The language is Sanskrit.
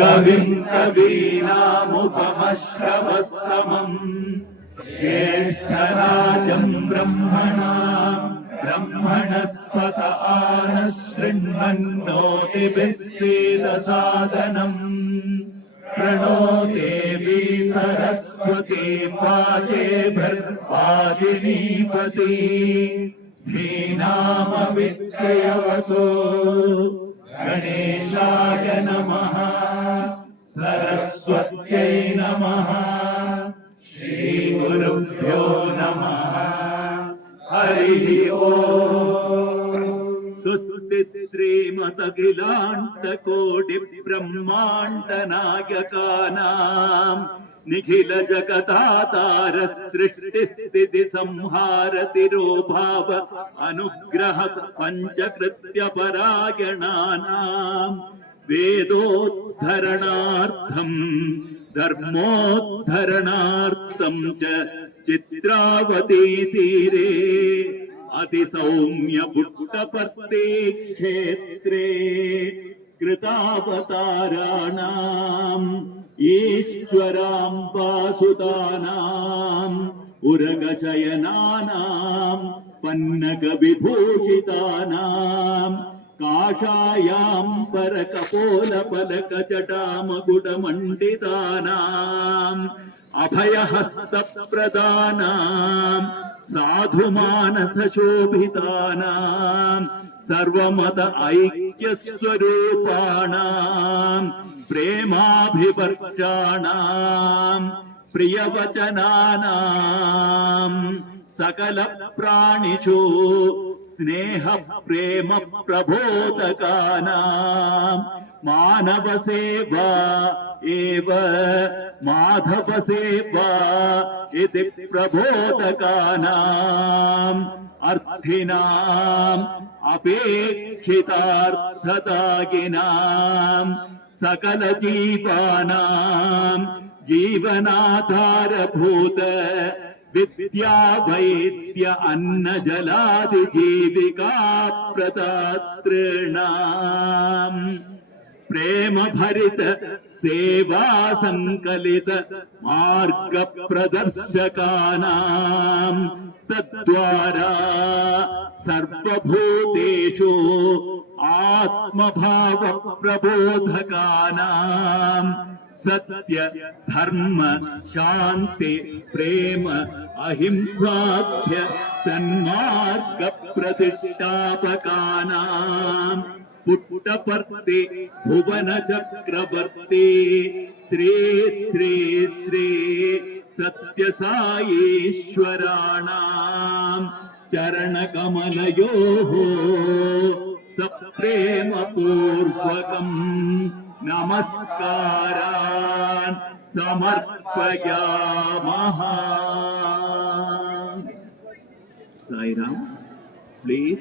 कविं कवीनामुपमश्रवस्तमम् ज्येष्ठराजं ब्रह्मणस्पत आनः शृण्वन्नोतिभिः सीदसादनम् प्रणो देवी सरस्वती वाजेभिर्वाजिनीपती धीनामविद्यवतो गणेशाय नमः सरस्वत्यै नमः श्रीगुरुभ्यो नमः हरिः ओम्। सुस्तुति श्रीमदखिलाण्डकोटि ब्रह्माण्ड नायकानां निखिल जगदाधार सृष्टि स्थिति संहार तिरोभाव अनुग्रह पंचकृत्य परायणानां वेदोद्धरणार्थं धर्मोद्धरणार्थं च चित्रावती तीरे अतिसौम्य पुट्टपर्ते क्षेत्रे कृतावताराणाम् ईश्वराम्बासुतानाम् उरगशयनानाम् पन्नगविभूषितानाम् काषायाम्बरकपोलपलकजटामकुटमण्डितानाम् अभयहस्तप्रदानाम् साधुमानसशोभितानाम् सर्वमत ऐक्यस्वरूपाणाम् प्रेमाभिवर्षाणाम् प्रियवचनानाम् सकल प्राणिषु स्नेह प्रेम प्रबोधकानाम् मानव सेवा एव माधव सेवा इति प्रबोधकानाम् अर्थिनाम् अपेक्षितार्थदायिनाम् सकल जीवानाम् जीवनाधारभूत विद्या वैद्य अन्न जलादि जीविका प्रदातॄणाम् प्रेम भरित सेवा संकलित मार्ग प्रदर्शकानाम् तद्वारा सर्वभूतेषु आत्मभाव प्रबोधकानाम् सत्य धर्म शांति प्रेम अहिंसाख्य सन्मार्ग प्रतिष्ठापकानाम् पुट्टपर्ति भुवन चक्रवर्ती श्री श्री श्री सत्य साईश्वराणाम् चरण कमलयोः सप्रेम पूर्वकम् नमस्कारान् समर्पयामः। साई राम, प्लीज